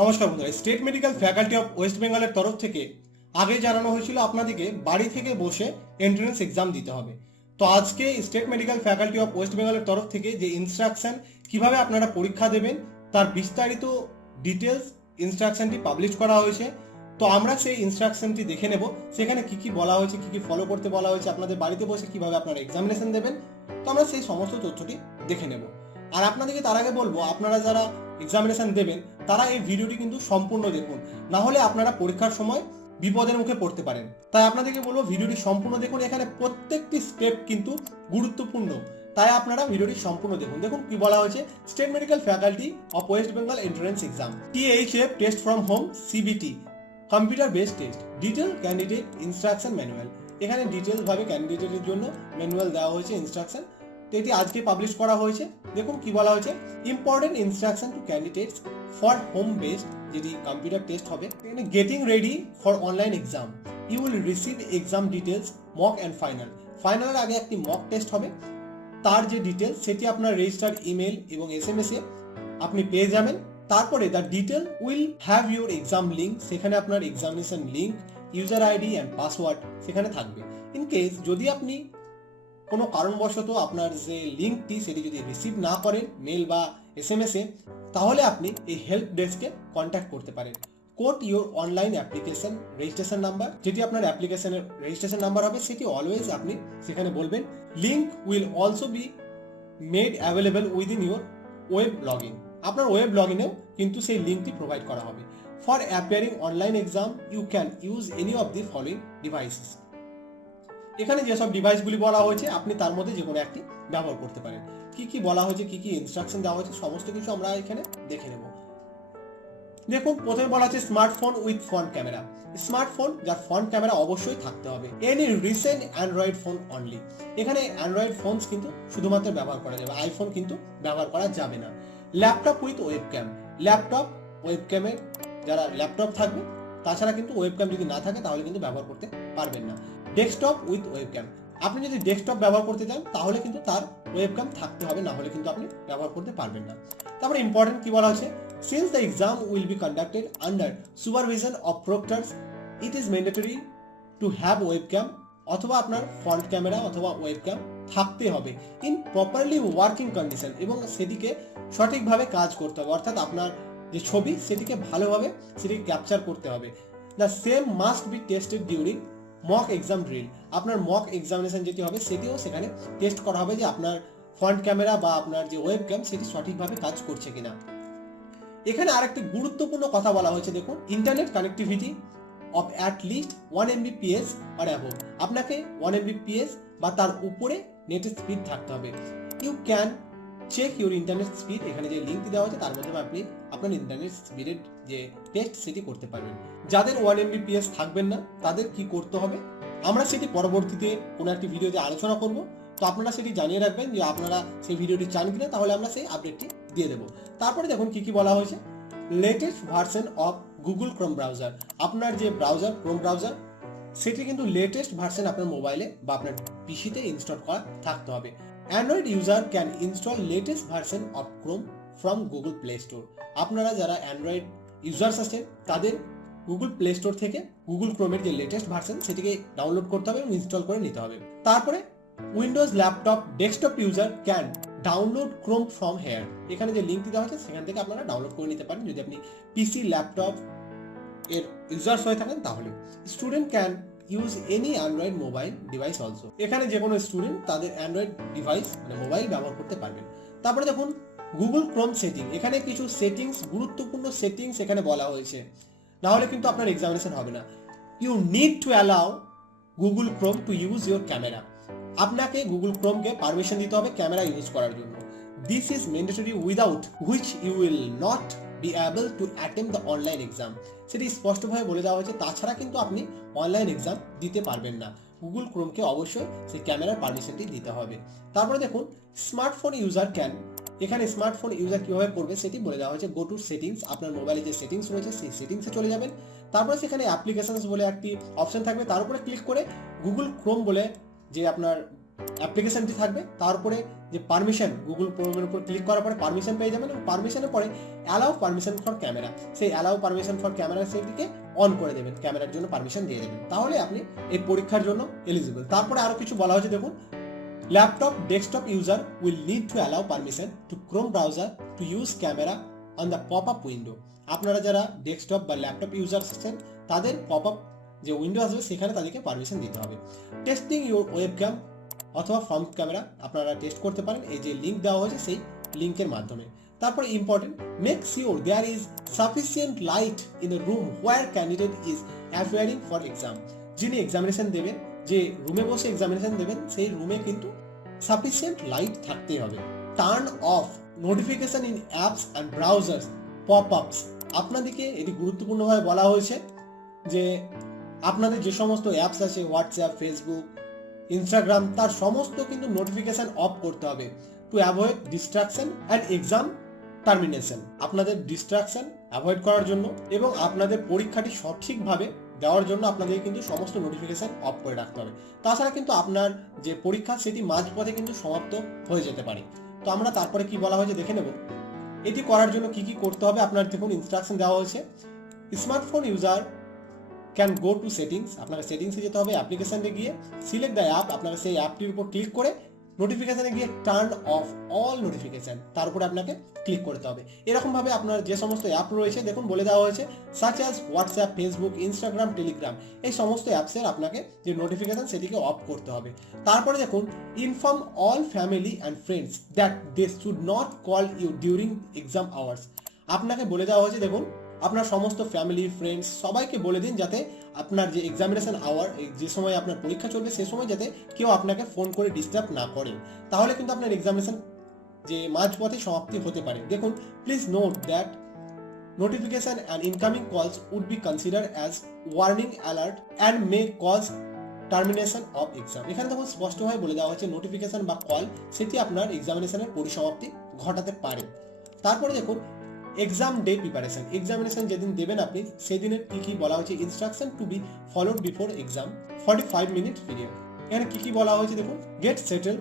নমস্কার বন্ধুরা, state medical faculty of West বেঙ্গলের তরফ থেকে আগে জানানো হয়েছিল আপনাদেরকে বাড়ি থেকে বসে এন্ট্রান্স এক্সাম দিতে হবে। তো আজকে state medical faculty of West বেঙ্গলের তরফ থেকে যে ইনস্ট্রাকশন কিভাবে আপনারা পরীক্ষা দেবেন তার বিস্তারিত ডিটেলস ইনস্ট্রাকশনটি পাবলিশ করা হয়েছে। তো আমরা সেই ইনস্ট্রাকশনটি দেখে নেব, সেখানে কি কি বলা হয়েছে, কি কি ফলো করতে বলা হয়েছে, আপনাদের বাড়িতে বসে কিভাবে আপনারা এক্সামিনেশন দেবেন। তো আমরা সেই সমস্ত তথ্যটি দেখে নেব। আর আপনাদেরকে তার আগে বলবো, আপনারা যারা এক্সামিনেশন দেবেন তারা এই ভিডিওটি কিন্তু সম্পূর্ণ দেখুন, না হলে আপনারা পরীক্ষার সময় বিপদের মুখে পড়তে পারেন। তাই আপনাদেরকে বলবো ভিডিওটি সম্পূর্ণ দেখুন, এখানে প্রত্যেকটি স্টেপ কিন্তু গুরুত্বপূর্ণ, তাই আপনারা ভিডিওটি সম্পূর্ণ দেখুন। দেখুন কি বলা হয়েছে, state medical faculty of West Bengal entrance exam THF test from home CBT computer based test detail candidate instruction manual. এখানে ডিটেলস ভাবে ক্যান্ডিডেটের জন্য ম্যানুয়াল দেওয়া হয়েছে, ইনস্ট্রাকশন। তো এটি আজকে পাবলিশ করা হয়েছে। দেখুন কি বলা হয়েছে, important instruction to candidates for home based যেটি কম্পিউটার টেস্ট হবে। এখানে getting ready for online exam, you will receive exam details mock and final. ফাইনালের আগে একটি মক টেস্ট হবে, তার যে ডিটেলস সেটি আপনার রেজিস্টার্ড ইমেল এবং SMS এ আপনি পেয়ে যাবেন। তারপরে the detail will have your exam link, সেখানে আপনার examination link, user ID and password সেখানে থাকবে। ইন কেস যদি আপনি কোনো কারণবশত আপনার যে লিঙ্কটি সেটি যদি রিসিভ না করেন মেল বা SMS এ, তাহলে আপনি এই হেল্প ডেস্কে কন্ট্যাক্ট করতে পারেন। Quote your online application registration number, যেটি আপনার অ্যাপ্লিকেশনের রেজিস্ট্রেশন নাম্বার হবে সেটি অলওয়েজ আপনি সেখানে বলবেন। Link will also be made available within your web log in, আপনার ওয়েব লগ ইনেও কিন্তু সেই লিঙ্কটি প্রোভাইড করা হবে। For appearing online exam you can use any of the following devices. এখানে যেসব ডিভাইসগুলি বলা হয়েছে আপনি তার মধ্যে যে কোনো একটি ব্যবহার করতে পারেন। কি কি বলা হয়েছে, কি কি ইনস্ট্রাকশন দেওয়া হয়েছে, সমস্ত কিছু আমরা এখানে দেখে নেব। দেখুন প্রথমে বলা হচ্ছে smartphone with front camera. Smartphone যার ফ্রন্ট ক্যামেরা অবশ্যই থাকতে হবে। Any recent Android phone only. এখানে অ্যান্ড্রয়েড ফোনস কিন্তু শুধুমাত্র ব্যবহার করা যাবে, আইফোন কিন্তু ব্যবহার করা যাবে না। ল্যাপটপ উইথ ওয়েবক্যাম, ল্যাপটপ ওয়েবক্যামের যারা ল্যাপটপ থাকবে, তাছাড়া কিন্তু ওয়েবক্যাম যদি না থাকে তাহলে কিন্তু ব্যবহার করতে পারবেন না। ডেস্কটপ উইথ ওয়েবক্যাম, আপনি যদি ডেস্কটপ ব্যবহার করতে চান তাহলে কিন্তু তার ওয়েবক্যাম থাকতে হবে, না হলে কিন্তু আপনি ব্যবহার করতে পারবেন না। তারপরে ইম্পর্টেন্ট কি বলা হচ্ছে, since the exam will be conducted under supervision of proctors it is mandatory to have webcam, অথবা আপনার ফ্রন্ট ক্যামেরা অথবা ওয়েবক্যাম থাকতে হবে ইন প্রপারলি ওয়ার্কিং কন্ডিশন, এবং সেটিকে সঠিকভাবে কাজ করতে হবে, অর্থাৎ আপনার যে ছবি সেটিকে ভালোভাবে সেটিকে ক্যাপচার করতে হবে। The same must be tested during mock exam drill, আপনার মক এক্সামিনেশন যেটি হবে সেটিও সেখানে টেস্ট করা হবে যে আপনার ফ্রন্ট ক্যামেরা বা আপনার যে ওয়েবক্যাম সেটি সঠিকভাবে কাজ করছে কিনা। এখানে আরেকটি গুরুত্বপূর্ণ কথা বলা হয়েছে, দেখুন internet connectivity of at least 1 Mbps or above, আপনাকে 1 Mbps বা তার উপরে নেটের স্পিড থাকতে হবে। You can check your internet speed, এখানে যে লিঙ্কটি দেওয়া হচ্ছে তার মাধ্যমে আপনি আপনার ইন্টারনেট স্পিডের যে টেস্ট সেটি করতে পারবেন। যাদের 1 Mbps থাকবেন না তাদের কি করতে হবে আমরা সেটি পরবর্তীতে কোনো একটি ভিডিওতে আলোচনা করব। তো আপনারা সেটি জানিয়ে রাখবেন যে আপনারা সেই ভিডিওটি চান কিনা, তাহলে আমরা সেই আপডেটটি দিয়ে দেবো। তারপরে দেখুন কি কি বলা হয়েছে, latest version of Google Chrome browser, আপনার যে ব্রাউজার ক্রোম ব্রাউজার সেটি কিন্তু লেটেস্ট ভার্সন আপনার মোবাইলে বা আপনার পিসিতে ইনস্টল করা থাকতে হবে। Android user can install latest version of Chrome from Google play store, আপনারা যারা অ্যান্ড্রয়েড ইউজার্স আছেন তাদের গুগল প্লে স্টোর থেকে গুগল ক্রোমের যে লেটেস্ট ভার্সন সেটিকে ডাউনলোড করতে হবে এবং ইনস্টল করে নিতে হবে। তারপরে Windows laptop desktop user can download Chrome from here, এখানে যে লিঙ্কটি দেওয়া হচ্ছে সেখান থেকে আপনারা ডাউনলোড করে নিতে পারেন যদি আপনি পিসি ল্যাপটপ এর ইউজার্স হয়ে থাকেন তাহলে। Student can use any Android mobile device also, এখানে যে কোনো স্টুডেন্ট তাদের অ্যান্ড্রয়েড ডিভাইস মানে মোবাইল ব্যবহার করতে পারবেন। তারপরে দেখুন গুগল ক্রোম সেটিং, এখানে কিছু সেটিংস গুরুত্বপূর্ণ সেটিংস এখানে বলা হয়েছে, না হলে কিন্তু আপনার এক্সামিনেশন হবে না। You need to allow Google Chrome to use your camera, আপনাকে গুগল ক্রোমকে পারমিশন দিতে হবে ক্যামেরা ইউজ করার জন্য। This is mandatory without which you will not be able to attempt the online exam, সেটি স্পষ্টভাবে বলে দেওয়া হয়েছে, তাছাড়া কিন্তু আপনি অনলাইন এক্সাম দিতে পারবেন না। গুগল ক্রোমকে অবশ্যই সেই ক্যামেরার পারমিশনটি দিতে হবে। তারপরে দেখুন স্মার্টফোন ইউজার ক্যান, এখানে স্মার্টফোন ইউজার কিভাবে করবে সেটি বলে দেওয়া হয়েছে। গো টু সেটিংস, আপনার মোবাইলে যে সেটিংস রয়েছে সেই সেটিংসে চলে যাবেন। তারপরে সেখানে অ্যাপ্লিকেশনস বলে একটি অপশন থাকবে, তার উপরে ক্লিক করে গুগল ক্রোম বলে যে আপনার অ্যাপ্লিকেশনটি থাকবে, তারপরে যে পারমিশন গুগল ক্রোমের উপর ক্লিক করার পরে পারমিশন পেয়ে যাবেন, এবং পারমিশনের পরে অ্যালাউ পারমিশন ফর ক্যামেরা, সেই অ্যালাউ পারমিশন ফর ক্যামেরা সেটিকে অন করে দেবেন, ক্যামেরার জন্য পারমিশন দিয়ে দেবেন, তাহলে আপনি এই পরীক্ষার জন্য এলিজিবল। তারপরে আরো কিছু বলা হয়েছে দেখুন, laptop desktop user will need to allow permission to Chrome browser to use camera on the pop up window. আপনারা যারা ডেস্কটপ বা ল্যাপটপ ইউজার আছেন তাদের পপ আপ যে উইন্ডো আসবে সেখানে তাদেরকে পারমিশন দিতে হবে। টেস্টিং ইউর ওয়েবক্যাম অথবা ফ্রন্ট ক্যামেরা আপনারা টেস্ট করতে পারেন এই যে লিঙ্ক দেওয়া হয়েছে সেই লিঙ্কের মাধ্যমে। তারপরে important, make sure there is sufficient light in the room where candidate is appearing for exam. যিনি এক্সামিনেশন দেবেন, যে রুমে বসে এক্সামিনেশন দেবেন, সেই রুমে কিন্তু সাফিসিয়েন্ট লাইট থাকতেই হবে। Turn off notification in apps and browsers pop আপস। আপনাদেরকে এটি গুরুত্বপূর্ণভাবে বলা হয়েছে যে আপনাদের যে সমস্ত অ্যাপস আছে হোয়াটসঅ্যাপ, ফেসবুক, ইনস্টাগ্রাম, তার সমস্ত কিন্তু নোটিফিকেশন অফ করতে হবে to avoid distraction and exam termination. আপনাদের ডিস্ট্রাকশন অ্যাভয়েড করার জন্য এবং আপনাদের পরীক্ষাটি সঠিকভাবে দেওয়ার জন্য আপনাদের কিন্তু সমস্ত নোটিফিকেশন অফ করে রাখতে হবে। তাছাড়া কিন্তু আপনার যে পরীক্ষা সেটি মাঝপথে কিন্তু সমাপ্ত হয়ে যেতে পারে। তো আমরা তারপরে কি বলা হয়েছে দেখে নেব। এটি করার জন্য কি কি করতে হবে আপনার দেখুন ইনস্ট্রাকশন দেওয়া হয়েছে। Smartphone user can go to settings, আপনাকে সেটিংসে যেতে হবে, অ্যাপ্লিকেশনে গিয়ে সিলেক্ট দ্য অ্যাপ, আপনাকে সেই অ্যাপটির উপর ক্লিক করে নোটিফিকেশনে গিয়ে টার্ন অফ অল নোটিফিকেশন, তার উপরে আপনাকে ক্লিক করতে হবে। এরকমভাবে আপনার যে সমস্ত অ্যাপ রয়েছে দেখুন বলে দেওয়া হয়েছে, such as WhatsApp, Facebook, Instagram, Telegram, এই সমস্ত অ্যাপসের আপনাকে যে নোটিফিকেশন সেটিকে অফ করতে হবে। তারপরে দেখুন, inform all family and friends that they should not call you during exam hours. আপনাকে বলে দেওয়া হয়েছে দেখুন, আপনার সমস্ত ফ্যামিলি ফ্রেন্ডস সবাইকে বলে দিন যাতে আপনার যে এক্সামিনেশন আওয়ার, যে সময় আপনার পরীক্ষা চলবে সে সময় যাতে কেউ আপনাকে ফোন করে ডিস্টার্ব না করে, তাহলে কিন্তু আপনার এক্সামিনেশন যে মাঝপথে সমাপ্তি হতে পারে। দেখুন, please note that notification and incoming calls would be consider as warning alert and may cause termination of exam. এখানে তখন স্পষ্টভাবে বলে দেওয়া হচ্ছে নোটিফিকেশন বা কল সেটি আপনার এক্সামিনেশনের পরিসমাপ্তি ঘটাতে পারে। তারপরে দেখুন, এক্সাম ডে প্রিপারেশন, এক্সামিনেশন যেদিন দেবেন আপনি সেদিনের কি কি বলা হয়েছে। Instruction to be followed before exam 45 minute period. এখানে কি কি বলা হয়েছে দেখুন, get settled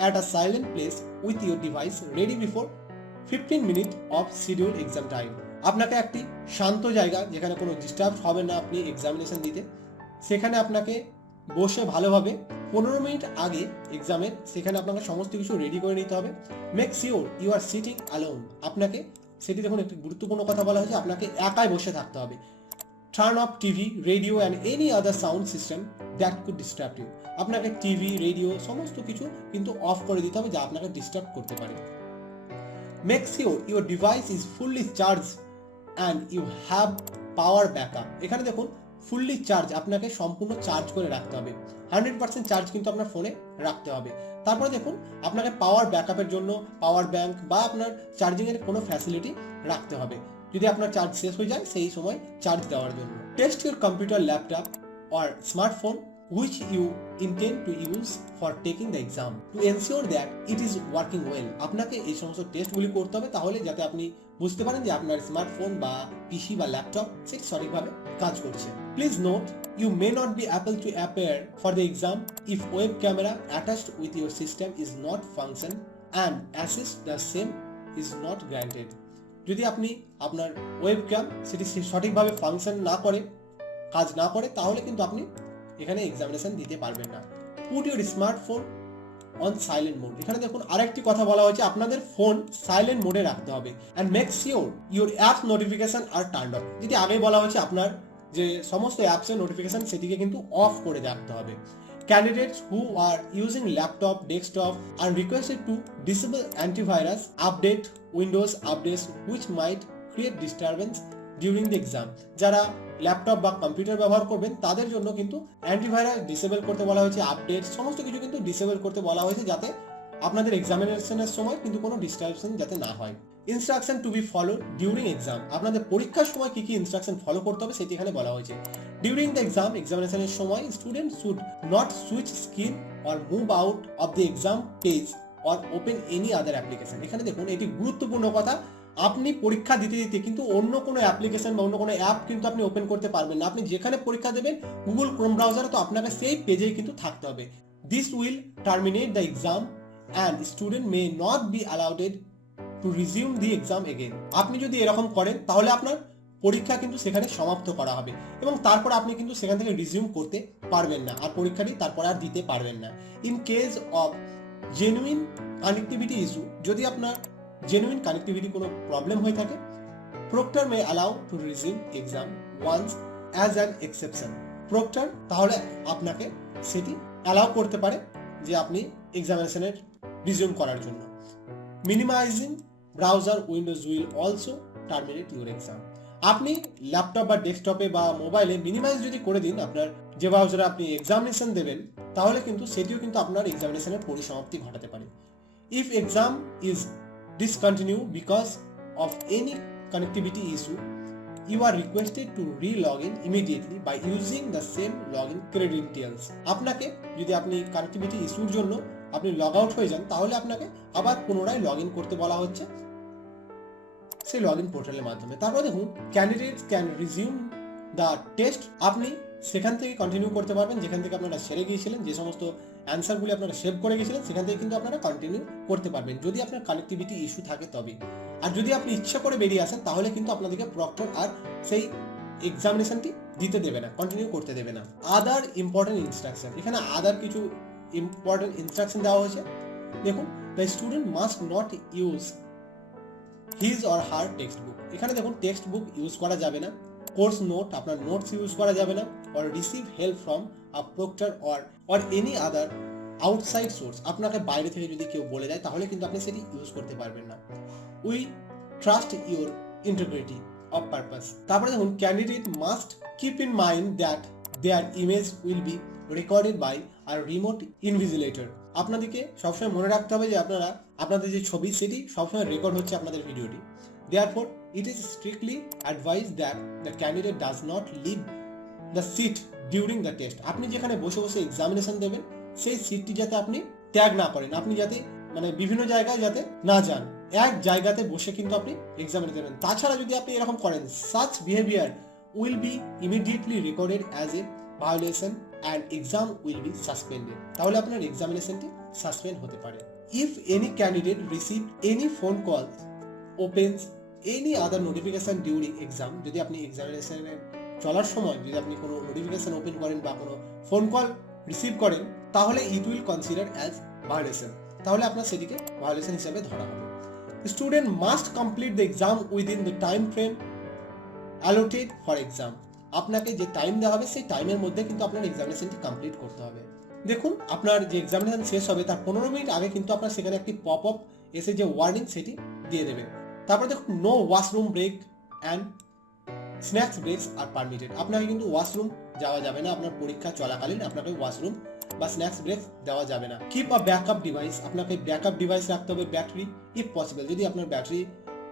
at a silent place with your device ready before 15 minute of schedule exam time. আপনাকে একটি শান্ত জায়গা যেখানে কোনো ডিস্টার্ব হবে না আপনি এক্সামিনেশন দিতে, সেখানে আপনাকে বসে ভালোভাবে 15 মিনিট আগে এক্সামের সেখানে আপনাকে সমস্ত কিছু রেডি করে নিতে হবে। Make sure you are sitting alone, আপনাকে সেটি দেখুন একটি গুরুত্বপূর্ণ কথা বলা হয়েছে, আপনাকে একাই বসে থাকতে হবে। Turn off TV, radio and any other sound system that could disturb you. আপনাকে টিভি, রেডিও সমস্ত কিছু কিন্তু অফ করে দিতে হবে যা আপনাকে ডিস্টার্ব করতে পারে। Make sure your device is fully charge and you have power backup. এখানে দেখুন ফুললি চার্জ, আপনাকে সম্পূর্ণ চার্জ করে রাখতে হবে, 100% চার্জ কিন্তু আপনার ফোনে রাখতে হবে। তারপরে দেখুন, আপনাকে পাওয়ার ব্যাকআপের জন্য পাওয়ার ব্যাংক বা আপনার চার্জিং এর কোনো ফ্যাসিলিটি রাখতে হবে, যদি আপনার চার্জ শেষ হয়ে যায় সেই সময় চার্জ দেওয়ার জন্য। Test your computer, laptop or smartphone which you intend to use for taking the exam to ensure that it is working well। আপনাকে এই সমস্ত টেস্টগুলি করতে হবে তাহলে যাতে আপনি বুঝতে পারেন যে আপনার স্মার্টফোন বা পিসি বা ল্যাপটপ সেটি সঠিকভাবে কাজ করছে। Please note, you may not be able to appear for the exam if web camera attached with your system is not function and access the same is not granted। যদি আপনি আপনার webcam সেটি সঠিকভাবে function না করে, কাজ না করে, তাহলে কিন্তু আপনি এখানে এক্সামিনেশন দিতে পারবেন না। Put your smartphone on silent mode. এখানে দেখুন আরেকটি কথা বলা হয়েছে, আপনাদের ফোন সাইলেন্ট মোডে রাখতে হবে। And make sure your app notification are turn off. যেটি আগে বলা হয়েছে আপনার যে সমস্ত অ্যাপসের নোটিফিকেশন সেটিকে কিন্তু অফ করে রাখতে হবে। Candidates who are using laptop, desktop are requested to disable antivirus update, Windows updates which might create disturbance during the exam। যারা ল্যাপটপ বা কম্পিউটার ব্যবহার করবেন তাদের জন্য কিন্তু অ্যান্টিভাইরাস ডিসেবল করতে বলা হয়েছে, আপডেট সমস্ত কিছু কিন্তু ডিসেবল করতে বলা হয়েছে যাতে আপনাদের এক্সামিনেশনের সময় কিন্তু কোনো ডিস্টারবেশন যাতে না হয়। Instruction to be follow during exam, আপনাদের পরীক্ষার সময় কি কি ইনস্ট্রাকশন ফলো করতে হবে সেটি এখানে বলা হয়েছে। ডিউরিং দ্য এক্সাম, এক্সামিনেশনের সময় student should not switch screen or move out of the exam page or open any other application. এখানে দেখুন এটি গুরুত্বপূর্ণ কথা, আপনি পরীক্ষা দিতে দিতে কিন্তু অন্য কোনো অ্যাপ্লিকেশন বা অন্য কোনো অ্যাপ কিন্তু আপনি ওপেন করতে পারবেন না। আপনি যেখানে পরীক্ষা দেবেন গুগল ক্রোম ব্রাউজারে, তো আপনাকে সেই পেজেই কিন্তু থাকতে হবে। This will terminate the exam and student may not be allowed to resume the exam again. আপনি যদি এরকম করেন তাহলে আপনার পরীক্ষা কিন্তু সেখানে সমাপ্ত করা হবে এবং তারপর আপনি কিন্তু সেখান থেকে রিজিউম করতে পারবেন না আর পরীক্ষাটি তারপর আর দিতে পারবেন না। In case of genuine connectivity issue, যদি আপনার জেনুইন কানেক্টিভিটি কোনো প্রবলেম হয়ে থাকে, proctor may allow to resume exam once as an exception. Proctor তাহলে আপনাকে সেটি অ্যালাউ করতে পারে যে আপনি এক্সামিনেশনের রিজিউম করার জন্য। Minimising browser Windows will also terminate your exam. আপনি ল্যাপটপ বা ডেস্কটপে বা মোবাইলে মিনিমাইজ যদি করে দিন আপনার যে ব্রাউজারে আপনি এক্সামিনেশন দেবেন, তাহলে কিন্তু সেটিও কিন্তু আপনার এক্সামিনেশনের পরিসমাপ্তি ঘটাতে পারে। If exam is discontinue because of any connectivity issue, you are requested to re-log in immediately by using the same login credentials. আপনাকে যদি আপনি কানেক্টিভিটি ইস্যুর জন্য আপনি লগ আউট হয়ে যান, তাহলে আপনাকে আবার পুনরায় লগ ইন করতে বলা হচ্ছে সেই লগ ইন পোর্টালের মাধ্যমে। তারপর দেখুন candidates can resume the test. আপনি সেখান থেকে কন্টিনিউ করতে পারবেন যেখান থেকে আপনারা সেরে গিয়েছিলেন, যে সমস্ত অ্যান্সারগুলি আপনারা সেভ করে গিয়েছিলেন সেখান থেকে কিন্তু আপনারা কন্টিনিউ করতে পারবেন যদি আপনার কানেক্টিভিটি ইস্যু থাকে তবে। আর যদি আপনি ইচ্ছা করে বেরিয়ে আসেন তাহলে কিন্তু আপনাদেরকে প্রক্টর আর সেই এক্সামিনেশনটি দিতে দেবে না, কন্টিনিউ করতে দেবে না। আদার ইম্পর্টেন্ট ইনস্ট্রাকশন, এখানে আদার কিছু ইম্পর্টেন্ট ইনস্ট্রাকশন দেওয়া হয়েছে। দেখুন, the student must not use his or her text book. এখানে দেখুন টেক্সট বুক ইউজ করা যাবে না, কোর্স নোট আপনার নোটস ইউজ করা যাবে না, or receive help from a proctor or any other outside source. আপনাকে বাইরে থেকে যদি কেউ বলে দেয় তাহলে কিন্তু আপনি সেটি ইউজ করতে পারবেন না। We trust your integrity of purpose. তারপরে দেখুন candidate must keep in mind that their image will be recorded by our remote invigilator. আপনাদেরকে সবসময় মনে রাখতে হবে যে আপনাদের যে ছবি সেটি সবসময় রেকর্ড হচ্ছে আপনাদের ভিডিওটি। Therefore, it is strictly advised that the candidate does not leave the seat during the test. আপনি যেখানে বসে বসে এক্সামিনেশন দেবেন সেই সিটটি যাতে আপনি ত্যাগ না করেন, আপনি যাতে বিভিন্ন জায়গায় যাতে না যান, এক জায়গাতে বসে কিন্তু আপনি এক্সামিনেশন দেবেন। তাছাড়া যদি আপনি এরকম করেন, such behavior will be immediately recorded as a violation and exam will be suspended. তাহলে আপনার এক্সামিনেশনটি সাসপেন্ড হতে পারে। If any candidate receive any phone call, opens any other notification during exam, যদি আপনি এক্সামিনেশনের চলার সময় যদি আপনি কোনো নোটিফিকেশন ওপেন করেন বা কোনো ফোন কল রিসিভ করেন, তাহলে it will consider as violation, তাহলে আপনার সেটিকে ভায়োলেশন হিসাবে ধরা হবে। Student must complete the exam within the time frame allotted for exam. আপনাকে যে টাইম দেওয়া হবে সেই টাইমের মধ্যে কিন্তু আপনার এক্সামিনেশনটি কমপ্লিট করতে হবে। দেখুন, আপনার যে এক্সামিনেশন শেষ হবে তার 15 মিনিট আগে কিন্তু আপনার সেখানে একটি পপ আপ এসে যে ওয়ার্নিং সেটি দিয়ে দেবে। তারপর দেখুন, no washroom break and snacks breaks are permitted. আপনাকে কিন্তু ওয়াশরুম যাওয়া যাবে না, আপনার পরীক্ষা চলাকালীন আপনাকে ওয়াশরুম বা স্ন্যাক্স ব্রেক দেওয়া যাবে না। কিপ আ ব্যাকআপ ডিভাইস, আপনাকে ব্যাকআপ ডিভাইস রাখতে হবে, ব্যাটারি ইফ পসিবল, যদি আপনার ব্যাটারি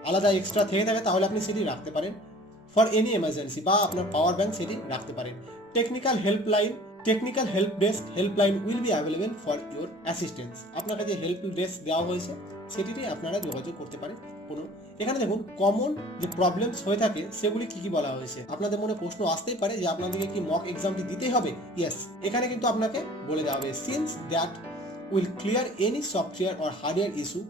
আলাদা এক্সট্রা থেকে থাকে তাহলে আপনি সেটি রাখতে পারেন। ফর এনি এমার্জেন্সি, বা আপনার পাওয়ার ব্যাংক সেটি রাখতে পারেন। Technical help desk helpline will be available for your assistance. আপনাকে যে হেল্প ডেস্ক দেওয়া হয়েছে সেটিতে আপনারা যোগাযোগ করতে পারেন। এখানে দেখুন কমন যে প্রবলেমস হয়ে থাকে সেগুলি কি কি বলা হয়েছে। আপনাদের মনে প্রশ্ন আসতেই পারে যে আপনাদেরকে কি মক এক্সামটি দিতেই হবে? ইয়েস, এখানে কিন্তু আপনাকে বলে দেওয়া হবে, since that will clear any software or hardware issue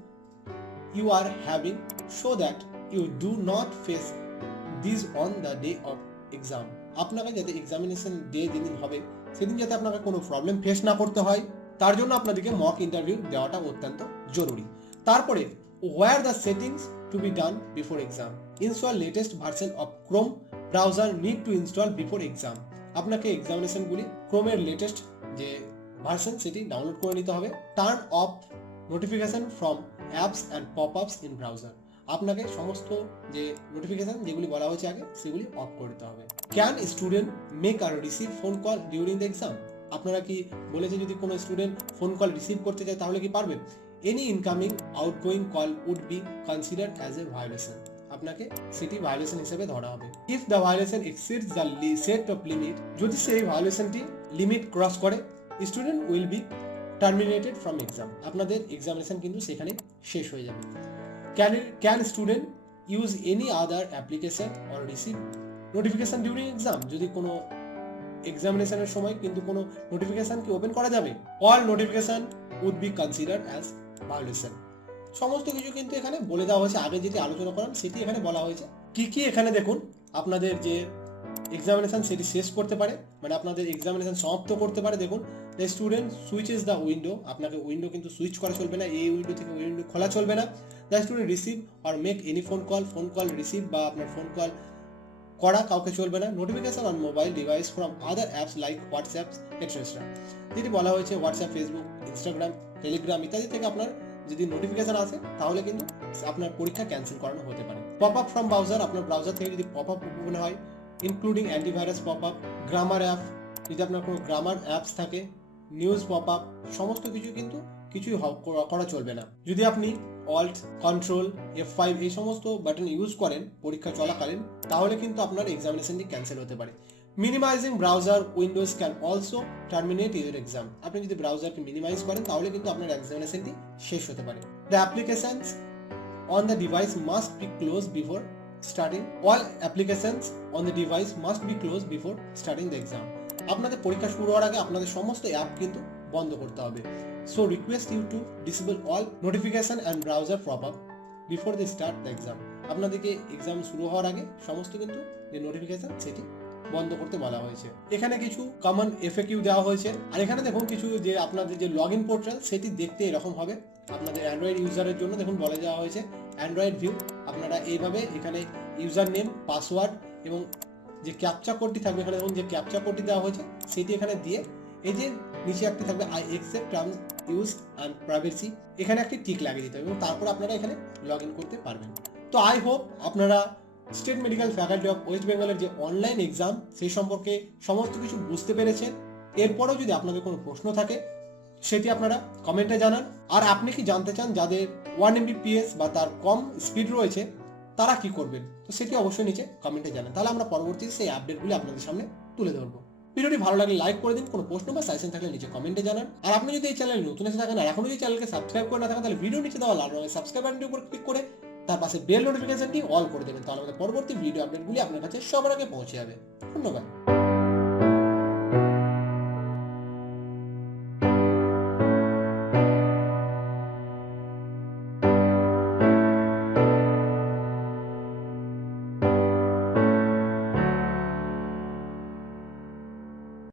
you are having, so that you do not face this on the day of exam. আপনাকে যাতে এক্সামিনেশন ডে যেদিন হবে সেদিন যাতে আপনাকে কোনো প্রবলেম ফেস না করতে হয়, তার জন্য আপনাদেরকে মক ইন্টারভিউ দেওয়াটা অত্যন্ত জরুরি। তারপরে where the settings to be done before exam, install latest version of Chrome browser need to install before exam। আপনাকে এক্সামিনেশনগুলি ক্রোমের লেটেস্ট যে ভার্সন সেটি ডাউনলোড করে নিতে হবে। Turn off notification from apps and popups in browser, আপনাকে সমস্ত যে নোটিফিকেশন যেগুলি বলা হয়েছে আগে সেগুলি অফ করে দিতে হবে। Can student make or receive phone call during the exam, আপনারা কি বলেছে যদি কোনো স্টুডেন্ট ফোন কল রিসিভ করতে চায় তাহলে কি পারবে? Any incoming outgoing call would be considered as a violation, আপনাকে সেটি ভায়োলেশন হিসেবে ধরা হবে। If the violation exceeds the set of limit, যদি সেই ভায়োলেশনটি লিমিট ক্রস করে, student will be terminated from exam, আপনাদের এক্সামিনেশন কিন্তু সেখানে শেষ হয়ে যাবে। Can student use any other application or receive notification during exam, যদি কোনো এক্সামিনেশনের সময় কিন্তু কোনো নোটিফিকেশন কি ওপেন করা যাবে? All notification would be considered as violation. সমস্ত কিছু কিন্তু এখানে বলে দেওয়া হয়েছে, আগে যেটি আলোচনা করলাম সেটি এখানে বলা হয়েছে। কি কি এখানে দেখুন, আপনাদের যে এক্সামিনেশন সেটি শেষ করতে পারে, মানে আপনাদের এক্সামিনেশন সমাপ্ত করতে পারে। দেখুন, the student switches the window, আপনাকে উইন্ডো কিন্তু সুইচ করা চলবে না, এই উইন্ডো থেকে উইন্ডো খোলা চলবে না। The student receive or make any phone call receive বা আপনার ফোন কল করা কাউকে চলবে না। Notification on mobile device from other apps like WhatsApp etcetera, যেটি বলা হয়েছে হোয়াটসঅ্যাপ, ফেসবুক, ইনস্টাগ্রাম, টেলিগ্রাম ইত্যাদি থেকে আপনার যদি নোটিফিকেশন আসে তাহলে কিন্তু আপনার পরীক্ষা ক্যান্সেল করানো হতে পারে। পপ আপ ফ্রম ব্রাউজার, আপনার ব্রাউজার থেকে যদি পপ আপ ওপেন হয়, including antivirus pop up, grammar app, যদি আপনার কোনো গ্রামার অ্যাপস থাকে, নিউজ পপ আপ, সমস্ত কিছু কিন্তু কিছুই করা চলবে না। যদি আপনি অল্ট, কন্ট্রোল, F5 এই সমস্ত বাটন ইউজ করেন পরীক্ষা চলাকালীন, তাহলে কিন্তু আপনার এক্সামিনেশনটি ক্যান্সেল হতে পারে। Minimising browser Windows can also terminate your exam, আপনি যদি ব্রাউজারকে মিনিমাইজ করেন তাহলে কিন্তু আপনার এক্সামিনেশনটি শেষ হতে পারে। The applications on the device must be close before starting, all applications on the device must be close before starting the exam, আপনাদের পরীক্ষা শুরু হওয়ার আগে আপনাদের সমস্ত অ্যাপ কিন্তু বন্ধ করতে হবে। So request you to disable all notification and browser pop up before the start the exam, আপনাদেরকে এক্সাম শুরু হওয়ার আগে সমস্ত কিন্তু যে নোটিফিকেশন সেটি বন্ধ করতে বলা হয়েছে। এখানে কিছু কমন এফএকিউ দেওয়া হয়েছে। আর এখানে দেখুন কিছু যে আপনাদের যে লগ ইন পোর্টাল সেটি দেখতে এরকম হবে। আপনাদের অ্যান্ড্রয়েড ইউজারের জন্য দেখুন বলে দেওয়া হয়েছে অ্যান্ড্রয়েড ভিউ, আপনারা এইভাবে এখানে ইউজার নেম, পাসওয়ার্ড এবং যে ক্যাপচা কোডটি থাকবে, এখানে দেখুন যে ক্যাপচা কোডটি দেওয়া হয়েছে সেটি এখানে দিয়ে, এই যে নিচে একটি থাকবে I accept terms use and privacy, এখানে একটি টিক লাগিয়ে দিতে হবে এবং তারপর আপনারা এখানে লগ ইন করতে পারবেন। তো আই হোপ আপনারা state medical faculty of West বেঙ্গলের যে অনলাইন এক্সাম সেই সম্পর্কে সমস্ত কিছু বুঝতে পেরেছেন। এরপরেও যদি আপনাদের কোনো প্রশ্ন থাকে সেটি আপনারা কমেন্টে জানান। আর আপনি কি জানতে চান যাদের 1 Mbps বা তার কম স্পিড রয়েছে তারা কি করবেন, তো সেটি অবশ্যই নিচে কমেন্টে জানান, তাহলে আমরা পরবর্তী সেই আপডেটগুলি আপনাদের সামনে তুলে ধরবো। ভিডিওটি ভালো লাগলে লাইক করে দিন, কোনো প্রশ্ন বা সাজেশন থাকলে নিচে কমেন্টে জানান। আর আপনি যদি এই চ্যানেলে নতুন এসে থাকেন আর এখনো যদি চ্যানেলকে সাবস্ক্রাইব করে না থাকেন তাহলে ভিডিও নিচে দেওয়া লাল রঙের সাবস্ক্রাইব বাটনটির উপর ক্লিক করে তার পাশে বেল নোটিফিকেশনটি অল করে দেবেন, তাহলে আমাদের পরবর্তী ভিডিও আপডেটগুলি আপনার কাছে সবার আগে পৌঁছে যাবে। ধন্যবাদ।